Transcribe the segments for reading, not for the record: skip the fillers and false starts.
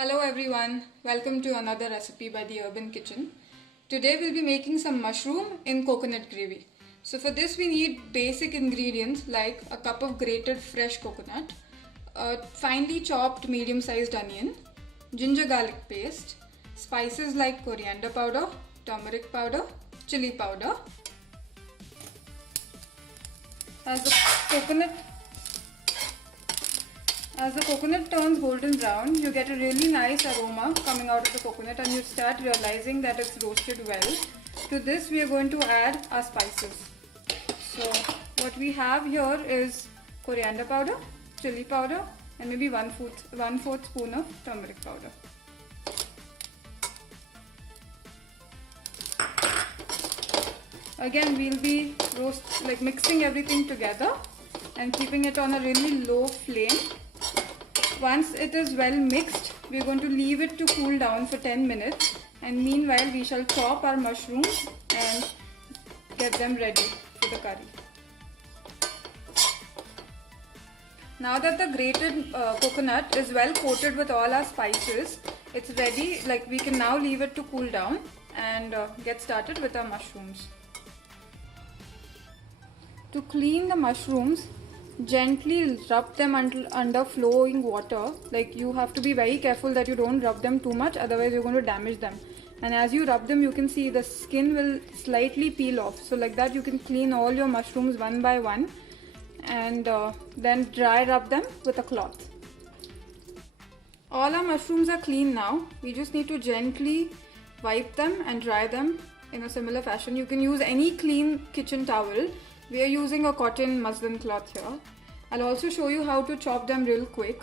Hello everyone, welcome to another recipe by the Urban Kitchen. Today we'll be making some mushroom in coconut gravy. So for this we need basic ingredients like a cup of grated fresh coconut, a finely chopped medium-sized onion, ginger garlic paste, spices like coriander powder, turmeric powder, chili powder. As the coconut turns golden brown, you get a really nice aroma coming out of the coconut and you start realizing that it's roasted well. To this we are going to add our spices. So what we have here is coriander powder, chili powder and maybe one fourth spoon of turmeric powder. Again we'll be mixing everything together and keeping it on a really low flame. Once it is well mixed, we are going to leave it to cool down for 10 minutes and meanwhile we shall chop our mushrooms and get them ready for the curry. Now that the grated coconut is well coated with all our spices, it's ready. We can now leave it to cool down and get started with our mushrooms. To clean the mushrooms, gently rub them under flowing water. You have to be very careful that you don't rub them too much, otherwise you're going to damage them. And as you rub them, you can see the skin will slightly peel off. So like that you can clean all your mushrooms one by one and then dry rub them with a cloth. All our mushrooms are clean now. We just need to gently wipe them and dry them in a similar fashion. You can use any clean kitchen towel. We are using a cotton muslin cloth here. I'll also show you how to chop them real quick.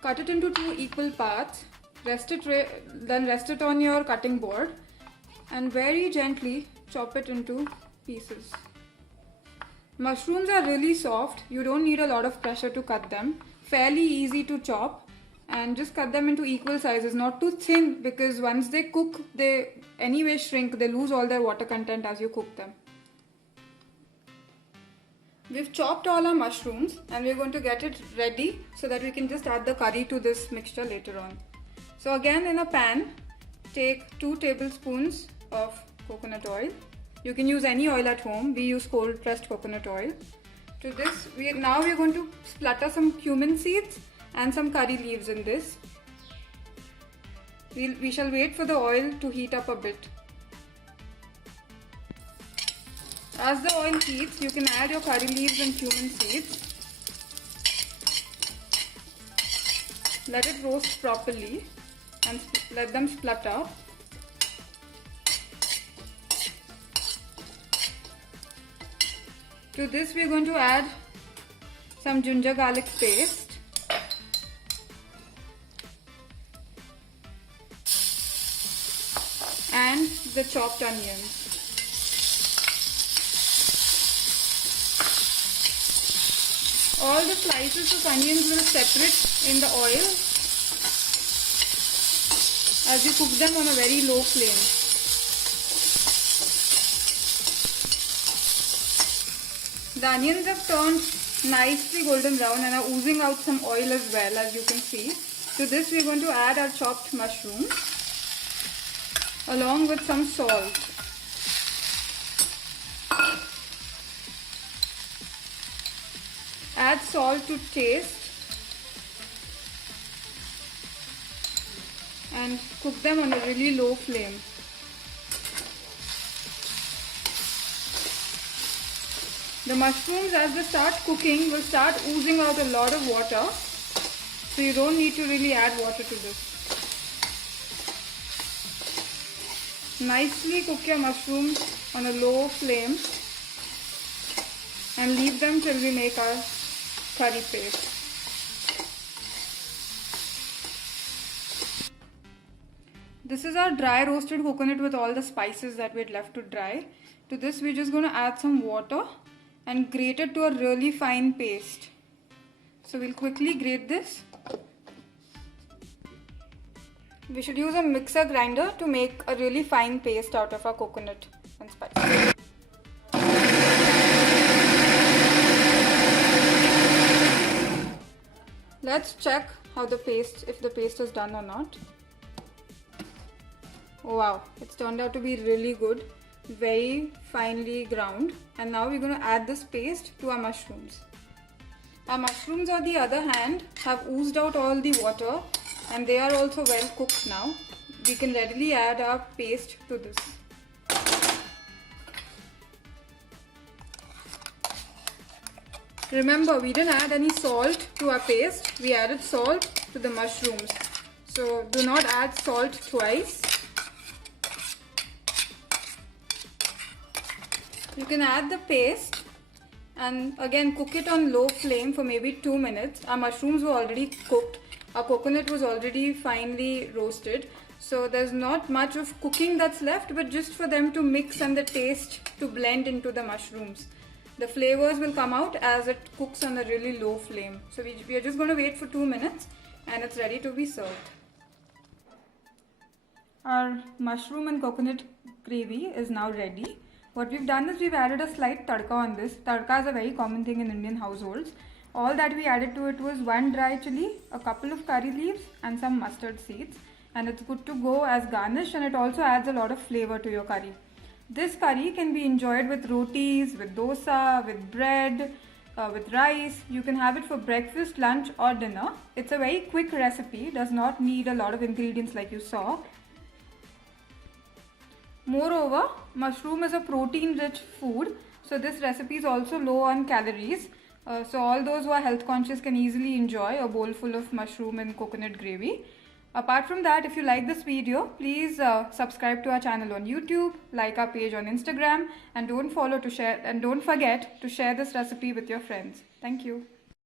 Cut it into 2 equal parts, then rest it on your cutting board and very gently chop it into pieces. Mushrooms are really soft, you don't need a lot of pressure to cut them. Fairly easy to chop and just cut them into equal sizes, not too thin because once they cook, they anyway shrink, they lose all their water content as you cook them. We've chopped all our mushrooms and we're going to get it ready so that we can just add the curry to this mixture later on. So again in a pan, take 2 tablespoons of coconut oil. You can use any oil at home. We use cold pressed coconut oil. To this, we're going to splatter some cumin seeds and some curry leaves in this. We shall wait for the oil to heat up a bit. As the oil heats, you can add your curry leaves and cumin seeds. Let it roast properly and let them splutter. To this we are going to add some ginger garlic paste and the chopped onions. All the slices of onions will separate in the oil as you cook them on a very low flame. The onions have turned nicely golden brown and are oozing out some oil as well, as you can see. To this we are going to add our chopped mushrooms along with some salt. Add salt to taste and cook them on a really low flame. The mushrooms, as they start cooking, will start oozing out a lot of water, so you don't need to really add water to this. Nicely cook your mushrooms on a low flame and leave them till we make our curry paste. This is our dry roasted coconut with all the spices that we had left to dry. To this we're just going to add some water and grate it to a really fine paste. So we'll quickly grate this. We should use a mixer grinder to make a really fine paste out of our coconut and spices. Let's check how the paste, if the paste is done or not. Oh wow, it's turned out to be really good, very finely ground. And now we're going to add this paste to our mushrooms. Our mushrooms, on the other hand, have oozed out all the water and they are also well cooked now. We can readily add our paste to this. Remember, we didn't add any salt to our paste, we added salt to the mushrooms. So do not add salt twice. You can add the paste and again cook it on low flame for maybe 2 minutes. Our mushrooms were already cooked, our coconut was already finely roasted. So there's not much of cooking that's left, but just for them to mix and the taste to blend into the mushrooms. The flavors will come out as it cooks on a really low flame. So we are just going to wait for 2 minutes and it's ready to be served. Our mushroom and coconut gravy is now ready. What we've done is we've added a slight tadka on this. Tadka is a very common thing in Indian households. All that we added to it was 1 dry chili, a couple of curry leaves and some mustard seeds. And it's good to go as garnish and it also adds a lot of flavor to your curry. This curry can be enjoyed with rotis, with dosa, with bread, with rice. You can have it for breakfast, lunch or dinner. It's a very quick recipe, does not need a lot of ingredients like you saw. Moreover, mushroom is a protein-rich food, so this recipe is also low on calories. So all those who are health conscious can easily enjoy a bowl full of mushroom and coconut gravy. Apart from that, if you like this video, please subscribe to our channel on YouTube, like our page on Instagram, and don't forget to share this recipe with your friends. Thank you.